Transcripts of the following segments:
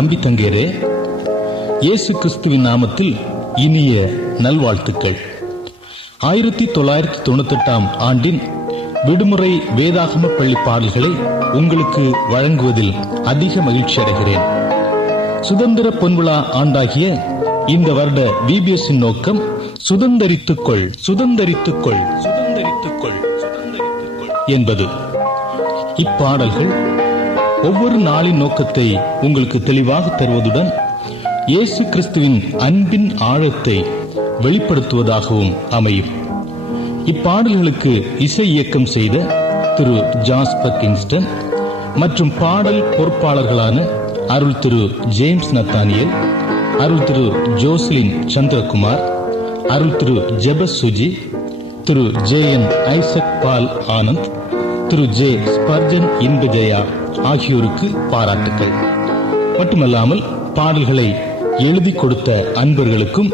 தம்பி தங்கையரே, இயேசு கிறிஸ்துவின் நாமத்தில் இனிய நல்வாழ்த்துக்கள். 1998 ஆண்டின் விடுமுறை வேதாகம பள்ளி பாடல்களை உங்களுக்கு வழங்குவதில் அதிக மகிழ்ச்சி அடைகிறேன். சுதந்திர பொன்விழா ஆண்டாகிய இந்த வருட விபிஎஸ்ஸின் நோக்கம் சுதந்தரித்துக்கொள் சுதந்தரித்துக்கொள் சுதந்தரித்துக்கொள் சுதந்தரித்துக்கொள் என்பது. இப்பாடல்கள் ஒவ்வொரு நாளின் நோக்கத்தை உங்களுக்கு தெளிவாக தருவதுடன் இயேசு கிறிஸ்துவின் அன்பின் ஆழத்தை வெளிப்படுத்துவதாகவும் அமையும். இப்பாடல்களுக்கு இசை இயக்கம் செய்த திரு ஜாஸ்பர் கிங்ஸ்டன் மற்றும் பாடல் பொறுப்பாளர்களான Arul Thiru James Nathaniel, Arul Thiru Joslin Chandrakumar, Arul Thiru ஜெபஸ் Suji, திரு ஜே.என். ஐசக் பால் ஆனந்த், திரு ஜே. ஸ்பர்ஜன் இன்பஜயா ஆகியோருக்கு பாராட்டுக்கள். மட்டுமல்லாமல் பாடல்களை எழுதி கொடுத்த அன்பர்களுக்கும்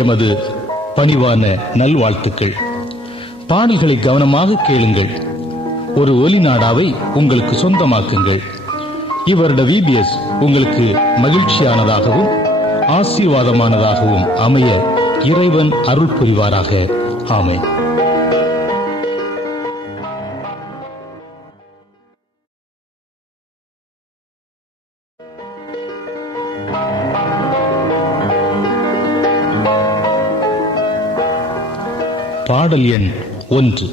எமது பணிவான நல்வாழ்த்துக்கள். பாடல்களை கவனமாக கேளுங்கள். ஒரு ஒலி நாடாவை உங்களுக்கு சொந்தமாக்குங்கள். இவ்வருட விபிஎஸ் உங்களுக்கு மகிழ்ச்சியானதாகவும் ஆசீர்வாதமானதாகவும் அமைய இறைவன் அருள் புரிவாராக. ஆமென். பாடல் எண் 1.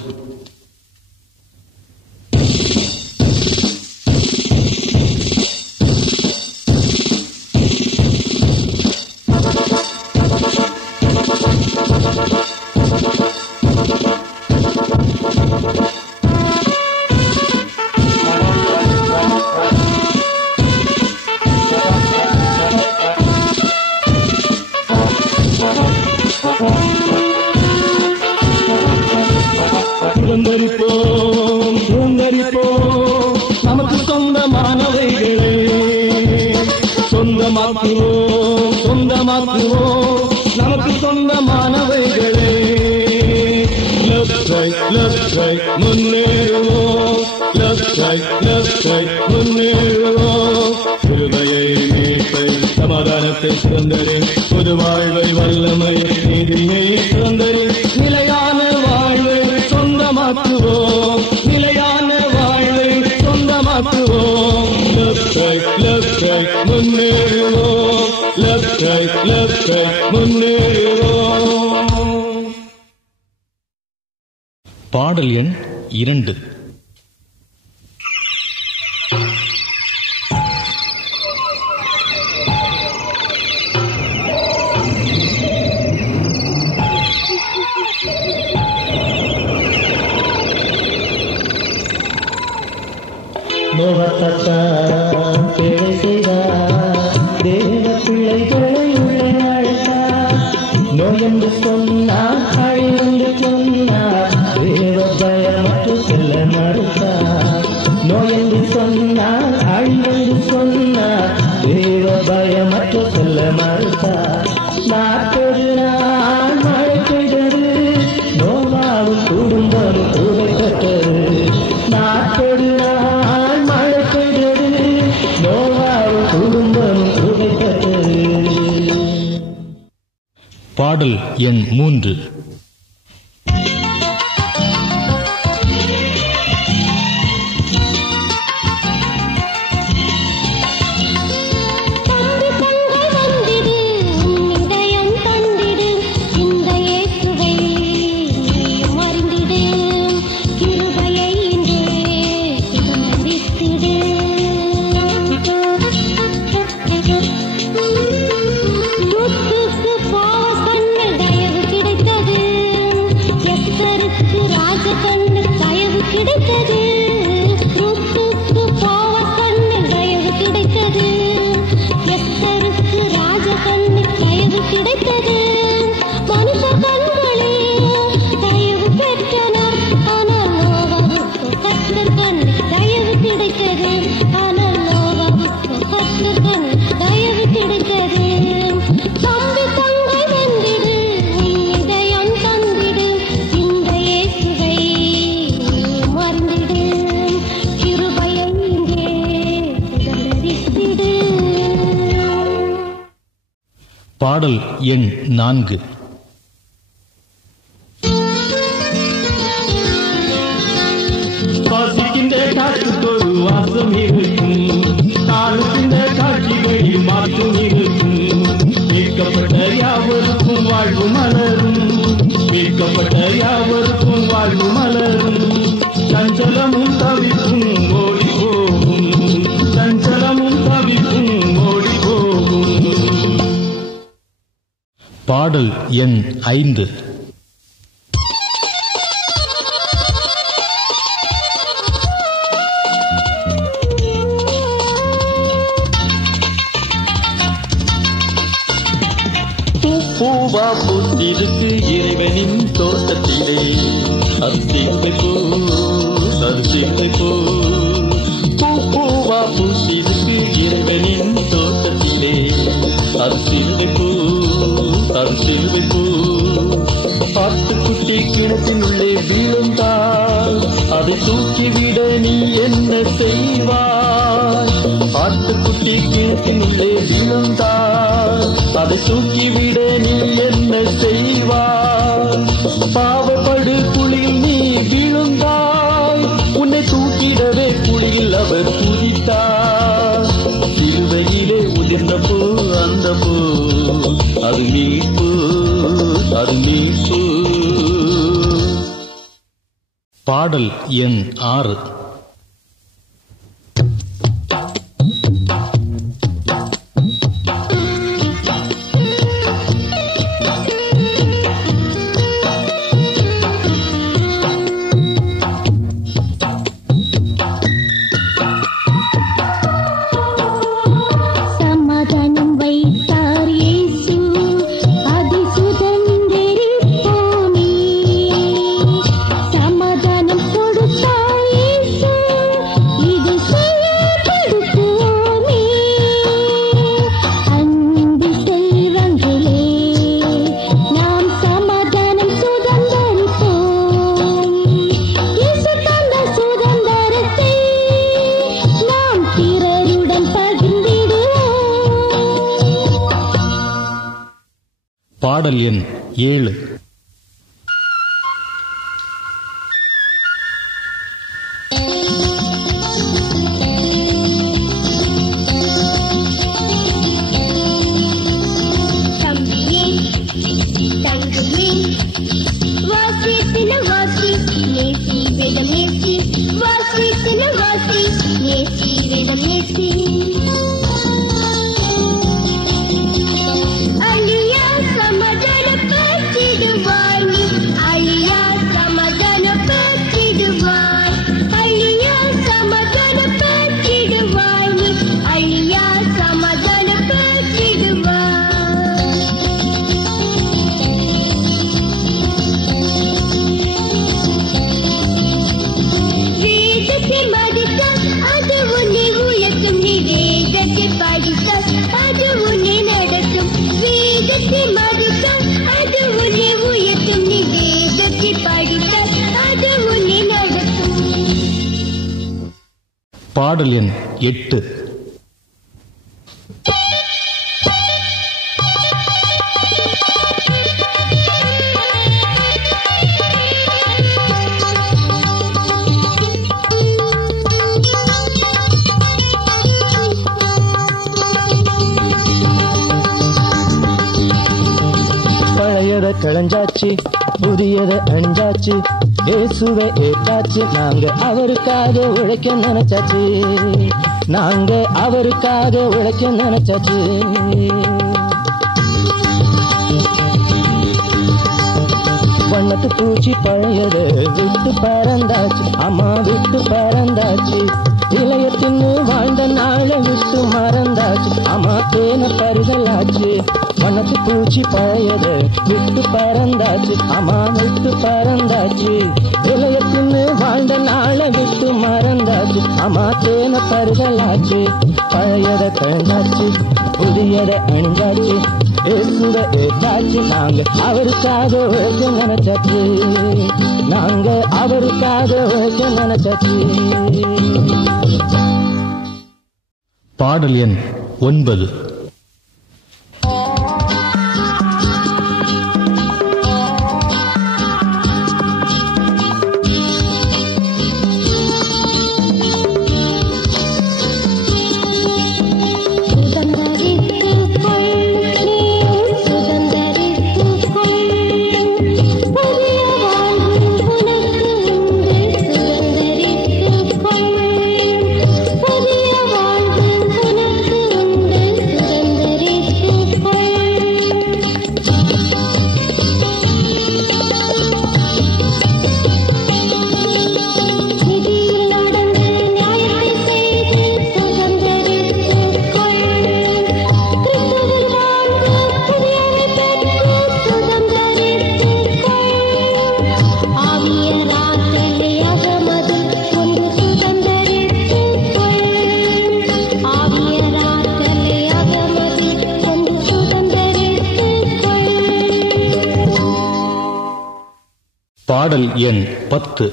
சுதந்தரிப்போம் சுதந்தரிப்போம் நமக்கு சொந்தமானவைகளை சொந்தமாக்குவோம் சொந்தமாக்குவோம் நமக்கு சொந்தமானவைகளை. லெஃப்ட் ரைட் முன்னேறுவோம், லெஃப்ட் ரைட் முன்னேறுவோம். கிருபையை மீட்பை சமாதானத்தை சுதந்தரி, பொது வாழ்வை வல்லமை நீதியை சுதந்தரி, நிலையான வாழ்வை சொந்தமாக்குவோம், நிலையான வாழ்வை சொந்தமாக்குவோம். லெஃப்ட் ரைட் முன்னேறுவோம், லெஃப்ட் ரைட் முன்னேறுவோம். பாடல் எண் 2. நோவத்தான் பேழை செய்தார், தேவ பிள்ளைகளை உள்ளே அழைத்தார். நோயென்று சொன்னார், அழிவென்று சொன்னார், தேவ பயமற்று செல்ல மறுத்தார். நோயென்று சொன்னார், அழிவென்று சொன்னார், தேவ பயமற்று செல்ல மறுத்தார். 40 நாள் மழை பெய்தது, நோவாவும் குடும்பமும் கூடை கட்டது. 40 நாள் மழை பெய்தது, நோவாவும் குடும்பமும் கூடை கட்டது. பாடல் எண் 3. கிருபையை இங்கே சுதந்தரித்திடு. பாடல் எண் 4. வாசிக்கின்ற காற்றுக்கொரு வாசம் இருக்கும், காணுகின்ற காட்சிகளில் மாற்றம் இருக்கும். மீட்கப்பட்ட யாவருக்கும் வாழ்வு மலரும், மீட்கப்பட்ட யாவருக்கும் வாழ்வு மலரும். சஞ்சலமும் தவிப்பும் ஓடி போகும், சஞ்சலமும் தவிப்பும் ஓடி போகும். பாடல் எண் 5. பூவா பூத்திருக்கு இறைவனின் தோட்டத்திலே, அரிசிலை போ அரிசிலை போ. பூவா பூத்திருக்கு இறைவனின் தோட்டத்திலே, அரிசிலை போ அரிசிலை போ. பாட்டுக்குட்டி கிணத்தினுள்ளே வீழுந்தால் அதை தூக்கிவிட நீ என்ன செய்வாய்? பாட்டுக்குட்டி கிணத்தினுள்ளே வீழுந்தால் அதை தூக்கிவிட நீ என்ன செய்வாய்? பாவப்படு குழியில் நீ விழுந்தாய், உன்னை தூக்கிடவே குழியில் அவர் குதித்தார். சிலுவையிலே உதிர்ந்த போ அந்த போ, அது மீட்பு அது மீட்பு. பாடல் எண் 6. பாடல் எண் 7. பாடல் எண் 8. பழையத களைஞ்சாச்சு, புதியத அஞ்சாச்சு, இயேசுவை ஏற்றாச்சு. நாங்க அவருக்காக உழைக்க நினைச்சாச்சு, நாங்க அவருக்காக உழைக்க நினைச்சாச்சு. வண்ணத்து பூச்சி பழையது விட்டு பறந்தாச்சு, அம்மா விட்டு பறந்தாச்சு. இளையத்தின்னு வாழ்ந்த நாளை விட்டு மறந்தாச்சு, அம்மா தேன பரிதலாச்சு. வண்ணத்து பூச்சி பழையது விட்டு பறந்தாச்சு, அம்மா விட்டு பறந்தாச்சு. இளையத்தின்னு வாழ்ந்த நாளை விட்டு மறந்தாச்சு, அம்மா தேன பரிதலாச்சு. பழையத கண்டாச்சு, புதியத அணிஞ்சாச்சு, இயேசுவை ஏற்றாச்சு. நாங்க அவருக்காக உழைக்க நினைச்சாச்சு, நாங்க அவருக்காக உழைக்க நினைச்சாச்சு. பாடல் எண் 9. பாடல் எண் 10.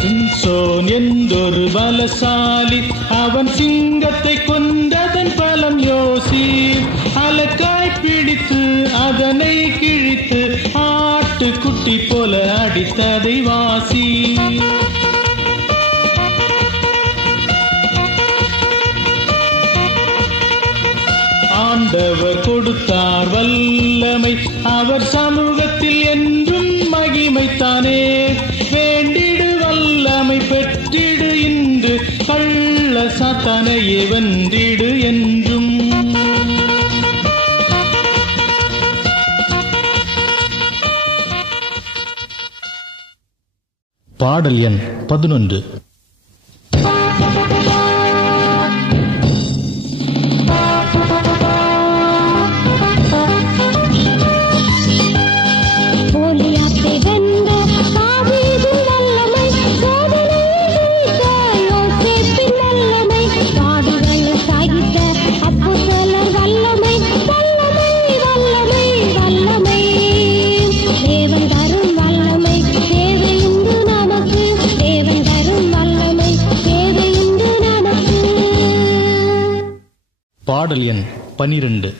சிம்சோன் என்றொரு பலசாலி, அவன் சிங்கத்தை கொண்டதன் பலம் யோசி. அலக்காய் பிடித்து அதனை கிழித்து ஆட்டுக்குட்டி போல அடித்ததை வாசி. ஆண்டவர் கொடுத்தார் வல்லமை, அவர் சமூகத்தில் என்றும் மகிமைத்தானே. வேண்டிடு வல்லமை பெற்றிடு இன்று, கள்ள சாத்தானையே வென்றிடு என்றும். பாடல் எண் 11. பாடல் எண் 12.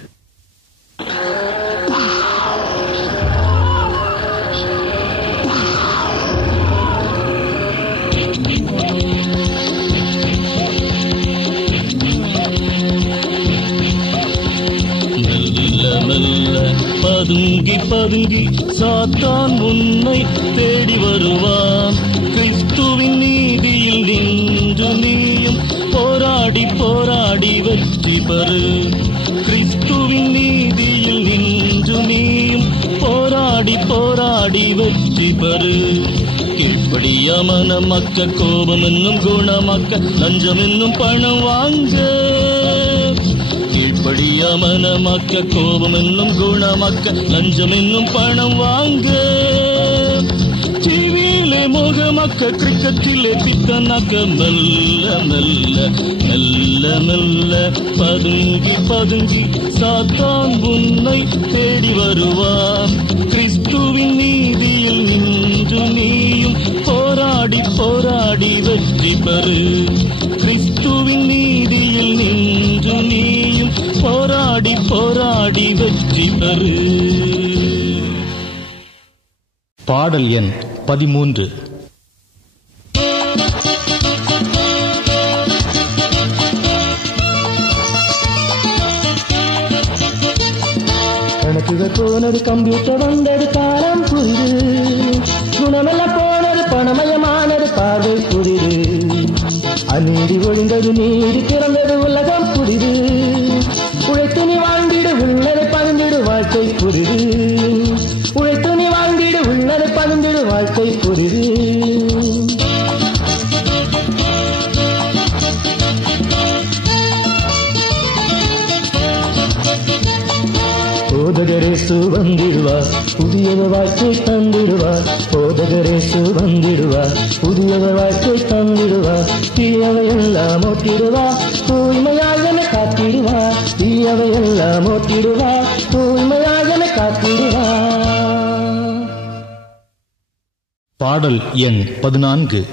பதுங்கி பதுங்கி சாத்தான் உன்னை தேடி வருவான். கிறிஸ்துவின் நீதியில் நின்று நீயும் போராடி போராடி வெற்றி பெறு. கிறிஸ்துவின் நீதியில் நின்று நீயும் போராடி போராடி வெற்றி பெறு. கீழ்ப்படிய மனமக்க கோபம் என்னும் குணமக்க லஞ்சம் என்னும் பணம் வாங்க. கீழ்ப்படிய மனமக்க கோபம் என்னும் குணமக்க லஞ்சம் என்னும் பணம் வாங்க. டிவியிலே முகமக்க கிரிக்கெட்டிலே பித்தனக்க மெல்ல மெல்ல மெல்ல மெல்ல பதுங்கி பதுங்கி சாத்தான் உன்னை தேடி வருவான். கிறிஸ்துவின் நீதியில் நின்று நீயும் போராடி போராடி வெற்றி பெறு. கிறிஸ்துவின் நீதியில் நின்று நீயும் போராடி போராடி வெற்றி பெறு. பாடல் எண் 13. கணக்குகள் போனது, கம்ப்யூட்டர் வந்தது, காலம் புரிது. குணமெல்லாம் போனது, பணமயமானது, பார்வை புரிது. அநீதி ஒழிந்தது, நீதி பிறந்தது, உலகம் புரிது. உழைத்து நீ வாழ்ந்திடு, உள்ளதை பகிர்ந்திடு, வாழ்க்கை புரிது. உழைத்து நீ வாழ்ந்திடு, உள்ளதை பகிர்ந்திடு, வாழ்க்கை புரிது. போதகரேசு வந்திடுவார், புதியவ வாழ்க்கை தந்திடுவார். போதகரேசு வந்திடுவார், புதியவ வாழ்க்கை தந்திடுவார். தீயவையெல்லாம் ஓட்டிடுவார், தூய்மையாக காத்திடுவார். தீயவையெல்லாம் ஓட்டிடுவார், தூய்மையாக காத்திடுவார். பாடல் எண் 14.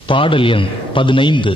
பாடல் எண் 15.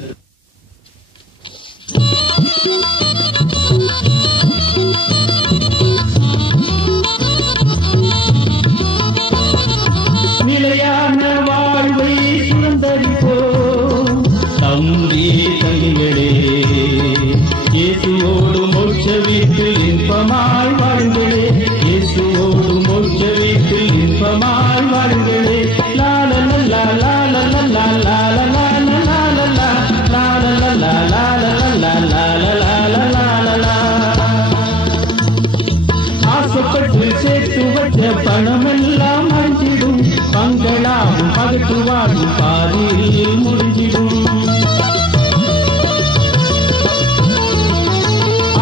வச்ச பணமெல்லாம் அழிஞ்சிடும், பங்களாவும் பகட்டு வாழும் பாதியில் முடிஞ்சிடும்.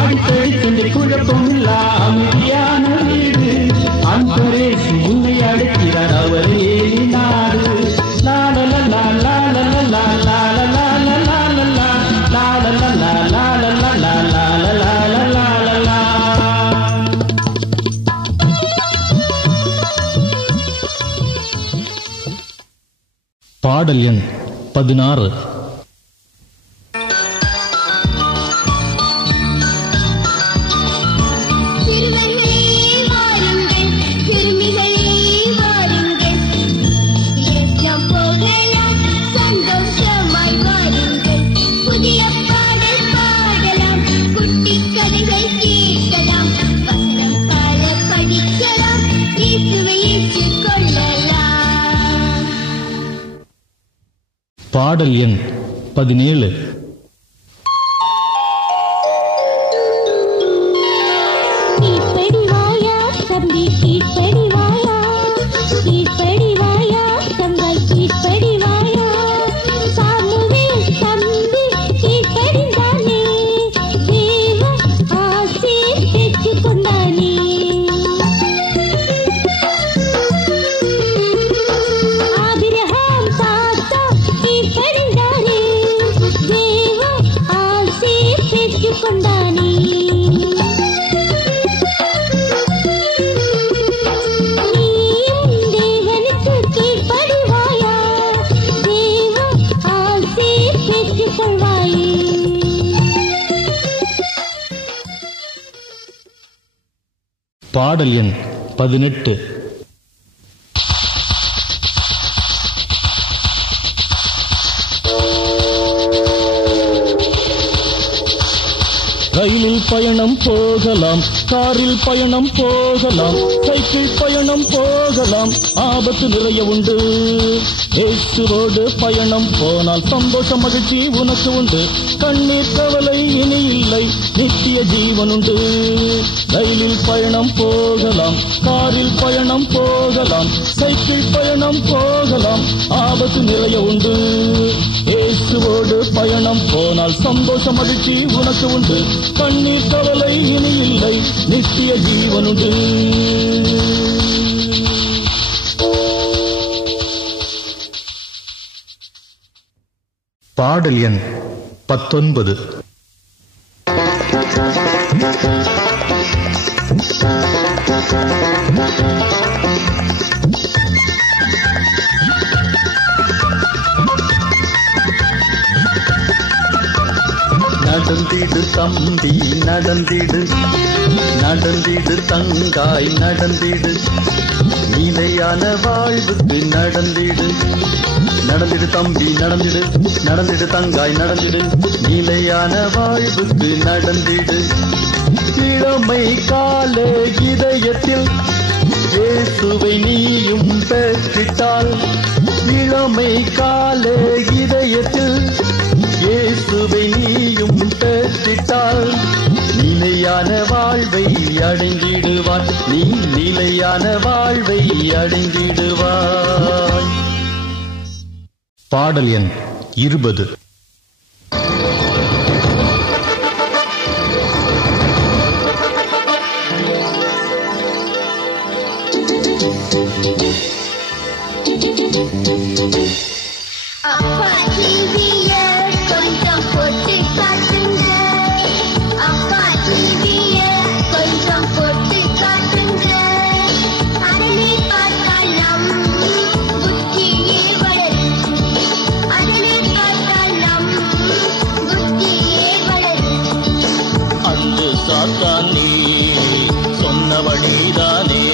அடிக்கடி சென்று குழப்பமில்லா அமைதியான வீடு, அன்பரேசு உன்னை அழைக்கிறார் அவர் ஏறி நாடு. லாலலா லாலலா லாலலா லாலலா லாலலா லாலலா லாலலா. பாடல் எண் 16. பாடல் எண் 17. பாடல் எண் 18. ரயிலில் பயணம் போகலாம், காரில் பயணம் போகலாம், சைக்கிள் பயணம் போகலாம், ஆபத்து நிறைய உண்டு. இயேசுவோடு பயணம் போனால் சந்தோஷம் மகிழ்ச்சி உனக்கு உண்டு. கண்ணீர் கவலை இனி இல்லை, நித்திய ஜீவன் உண்டு. ரயிலில் பயணம் போகலாம், காரில் பயணம் போகலாம், சைக்கிள் பயணம் போகலாம், ஆபத்து நிறைய உண்டு. இயேசுவோடு பயணம் போனால் சந்தோஷம் மகிழ்ச்சி உனக்கு உண்டு. கண்ணீர் கவலை இனி இல்லை, நித்திய ஜீவனுண்டு. பாடல் எண் 19. நடந்திடு தம்பி நடந்திடு, நடந்திடு தங்காய் நடந்திடு, நிலையான வாழ்வுக்கு நடந்திடு. நடந்திடு தம்பி நடந்திடு, நடந்திடு தங்காய் நடந்திடு, நிலையான வாழ்வுக்கு நடந்திடு. இளமை கால இதயத்தில் இயேசுவை நீயும் பெற்றிட்டால், இளமை கால இதயத்தில் இயேசுவை நீயும் பெற்றிட்டால், நிலையான வாழ்வை அடைந்திடுவாய், நீ நிலையான வாழ்வை அடைந்திடுவாய். பாடல் எண் 20. சாத்தானே சொன்ன வழிதானே,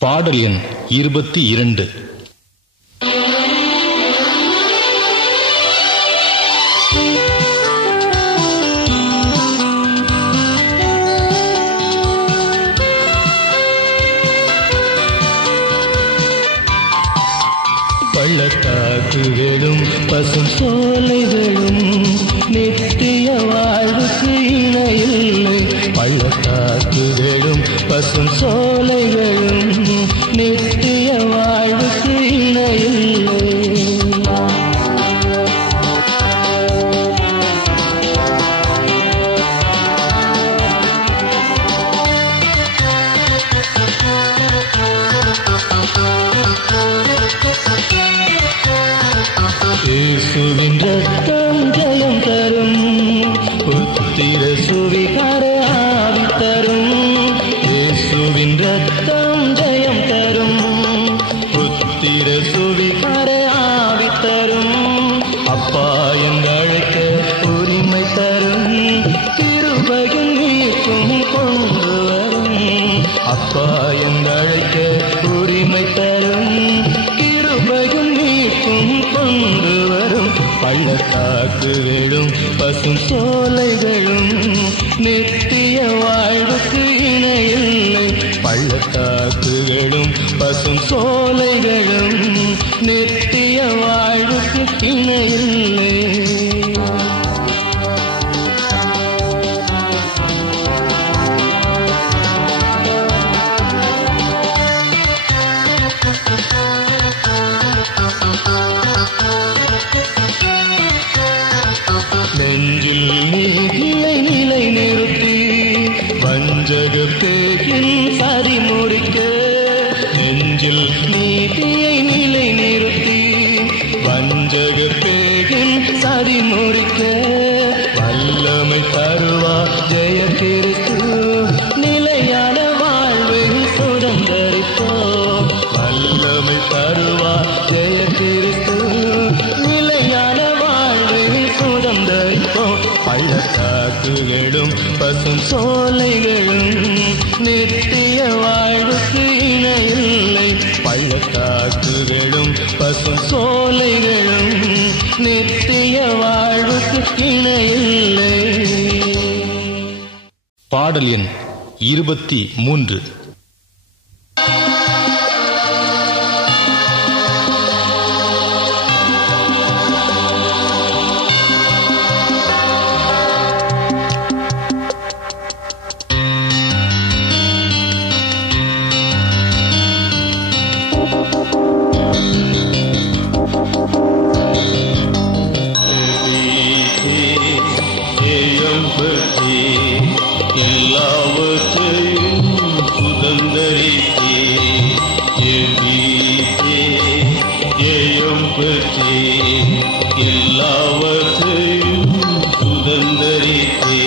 பாடல் எண் 22. பள்ளத்தாக்குகளும் பசும் சோலைகளும் நித்திய வாழ்வுக்கு இணையில்லை. பள்ளத்தாக்குகளும் பசும் சோலைகளும் நித்திய வாழ்வுக்கு இணையில்லை. இயேசுவின் ரத்தம் ஜெயம் தரும், புத்திர சுவிகார ஆவி தரும். இயேசுவின் ரத்தம் ஜெயம் தரும், புத்திர சுவிகார ஆவி தரும். அப்பா என்றழைக்க உரிமை தரும், கிருபையின் நீக்கும் கொண்டு வரும். அப்பா என்றழைக்க உரிமை தரும், கிருபையின் நீக்கும் கொண்டு வரும். பள்ளத்தாக்குகளும் பசும் சோலைகளும் நித்திய வாழ்வுக்கு இணையில்லை. பள்ளத்தாக்குகளும் பசும் சோலைகளும் நித்திய வாழ்வுக்கு இணையில்லை. நெஞ்சில் நீதியை நிலை நிறுத்தி வஞ்சகர் பேகின் சரி முறிக்க. நெஞ்சில் நீதியை நிலை நிறுத்தி வஞ்சகர் பேகின் சரி முறிக்க. வல்லமை தருவா ஜெய கிறிஸ்து, நிலையான வாழ்வை சுதந்தரிப்போ. வல்லமை தருவா ஜெய கிறிஸ்து, நிலையான வாழ்வை சுதந்தரிப்போ. பள்ளத்தாக்குகளும் பசும் சோலைகளும் நித்திய வாழ்வுக்கு இணையில்லை. பள்ளத்தாக்குகளும் பசும் சோலைகளும் நித்திய வாழ்வுக்கு இணையில்லை. பாடல் எண் 23. எல்லாவற்றையும் சுதந்தரித்தே, ஜெயம் பெற்றே. எல்லாவற்றையும் சுதந்தரித்தே.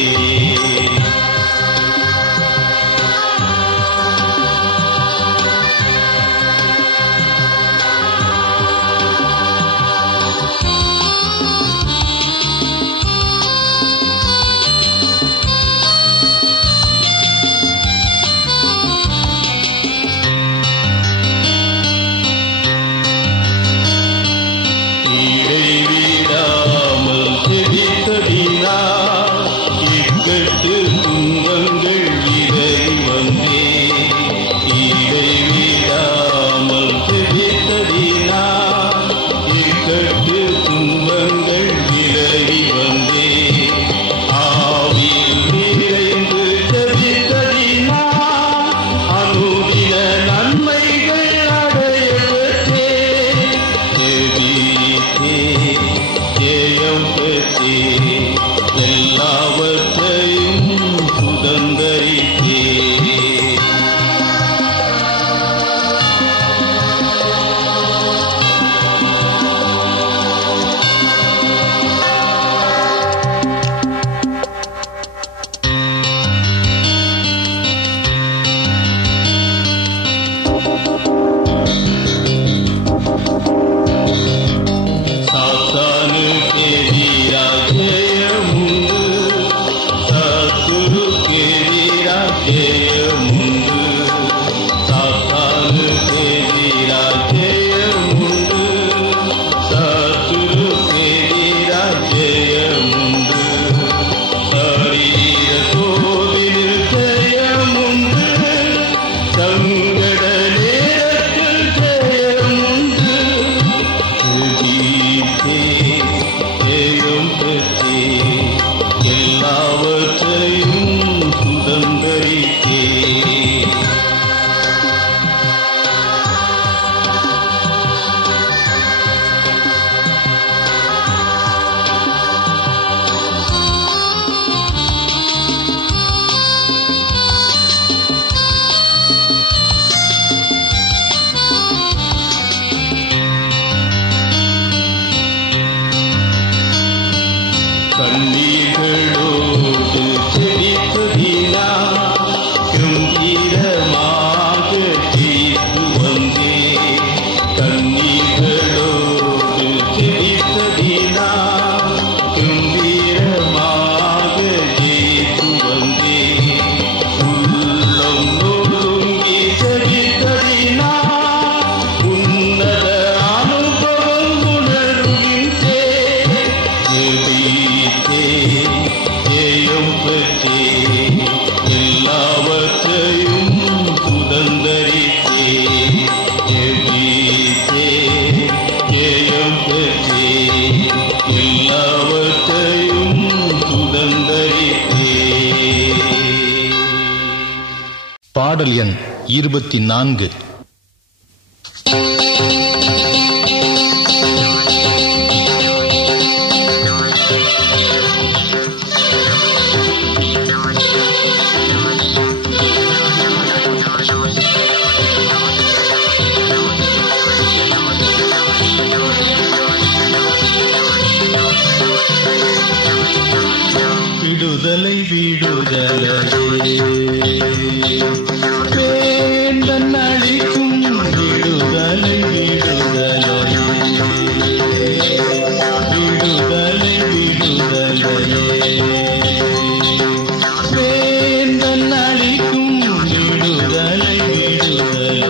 பாடல் எண் 24. விடுதலை விடுதலை வேந்தன் அளிக்கும் விடுதலை விடுதலை விடுதலை விடுதலை வேந்தன் அளிக்கும் விடுதலை விடுதலை.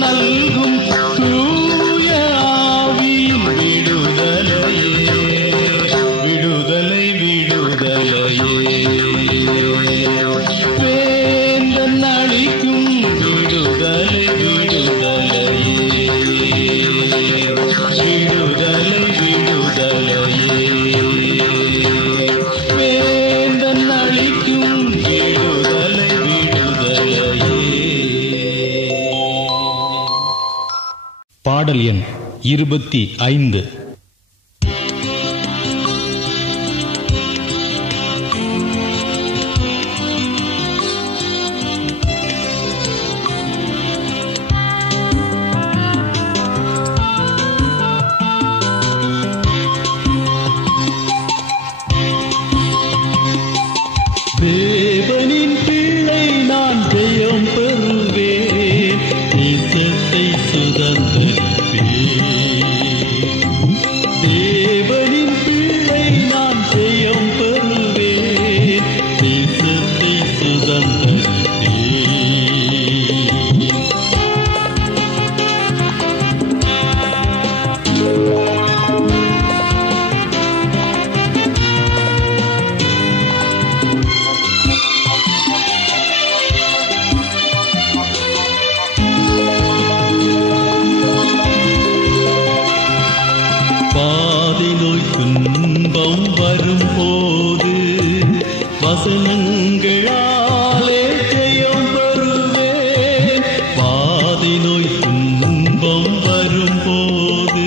நல்கும் தூய ஆவியின் விடுதலையே பாடல் எண் 25. தேவனின் பிள்ளை நான் ஜெயம் பெறுவேன், தேசத்தை சுதந்தரிப்பேன். தேவனின் பிள்ளை நான் ஜெயம் பெறுவேன், தேசத்தை சுதந்தரிப்பேன். பாதிநோய் துன்பம் வரும்போது வசனங்களாலே ஜெயம் பெறுவேன். பாதிநோய் துன்பம் வரும்போது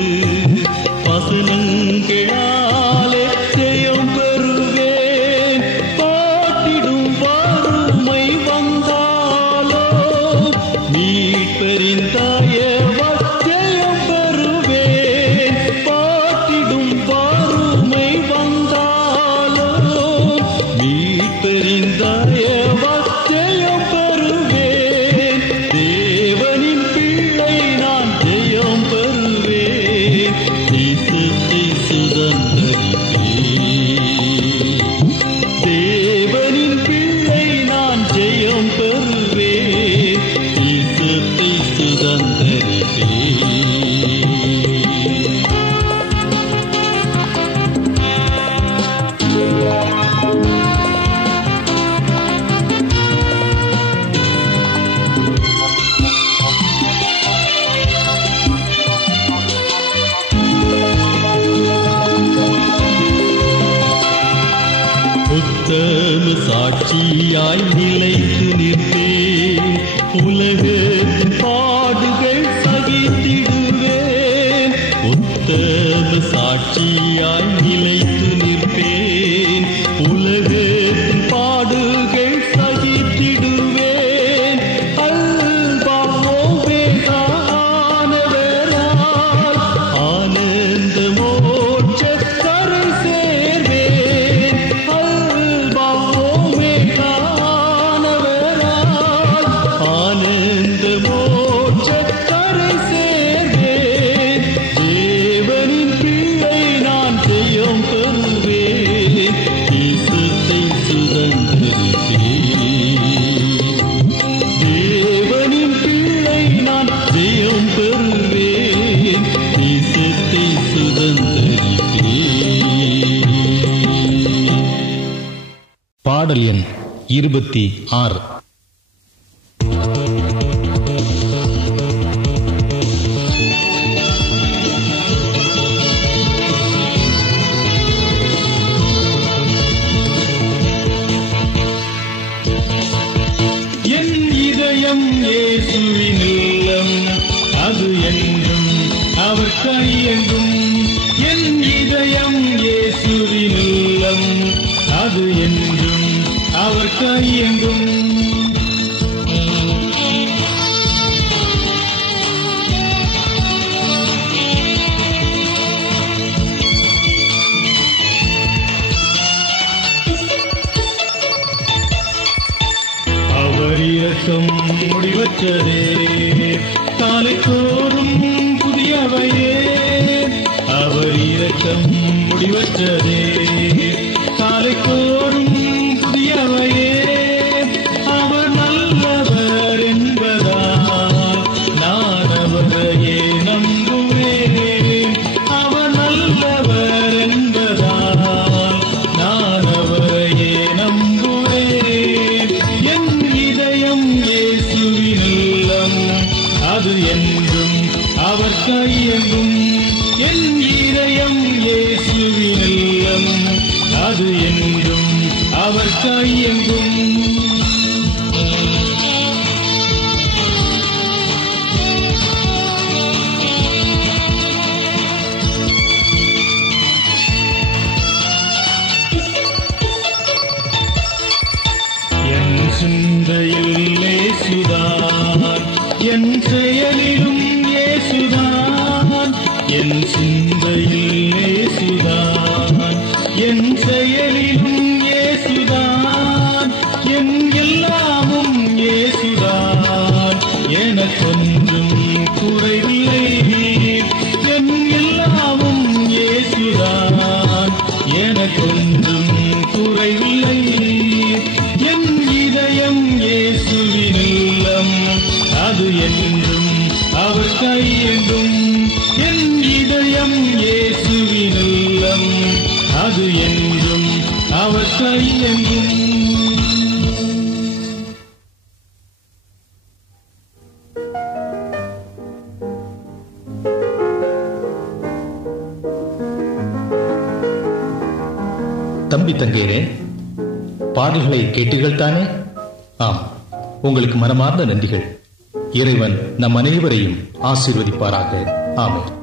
வசனங்களாலே ஜெயம் பெறுவேன். பாட்டிடும் வறுமை வந்தாலோ மீட்பரின் தயவால் ஜெயம் பெறுவேன். பாட்டிடும் வறுமை வந்தாலோ மீட்பரின் தயவால் ஜெயம் பெறுவேன். தேவனின் பிள்ளை நான் ஜெயம் பெறுவேன், தேசத்தை சுதந்தரிப்பேன். தேவனின் பிள்ளை நான் ஜெயம் பெறுவேன், தேசத்தை சுதந்தரிப்பேன். உத்தம சாட்சியாய் நிலைத்து நிற்பேன், உலகத்தின் பாடுகள் சகித்திடுவேன். உத்தம சாட்சியாய் நிலைத்து நிற்பேன், உலகத்தின் பாடுகள் சகித்திடுவேன். அல்பா ஓமேகா ஆனவரால் ஆனந்த மோட்சக்கரை சேர்வேன். அல்பா ஓமேகா ஆனவரால் ஆனந்த மோட்சக்கரை சேர்வேன். தேவனின் பிள்ளை நான் ஜெயம் பெறுவேன், தேசத்தை சுதந்தரிப்பேன். தேவனின் பிள்ளை நான் ஜெயம் பெறுவேன், தேசத்தை சுதந்தரிப்பேன். பாடல் எண் 26. என் இதயம் இயேசுவின் இல்லம், அது என்றும் அவர் கையெங்கும். என் இதயம் இயேசுவின் இல்லம், அது என்றும் அவர் கையெங்கும். அவர் இரக்கம் முடிவற்றதே, காலைதோறும் புதியவையே. அவர் இரக்கம் முடிவற்றதே, காலைதோறும் புதியவையே. அவர் நல்லவர் என்பதால் நான் அவரையே நம்புவேன். அவர் நல்லவர் என்பதால் நான் அவரையே நம்புவேன். என் இதயம் இயேசுவின் இல்லம், அது என்றும் அவர் கையெங்கும். என் இதயம் இயேசுவின் இல்லம், அது என்றும் அவர் கையெங்கும். இல்லையே. தம்பி தங்கையரே, பாடல்களை கேட்டீர்கள் தானே? ஆம், உங்களுக்கு மனமார்ந்த நன்றிகள். இறைவன் நம் அனைவரையும் ஆசீர்வதிப்பாராக. ஆமென்.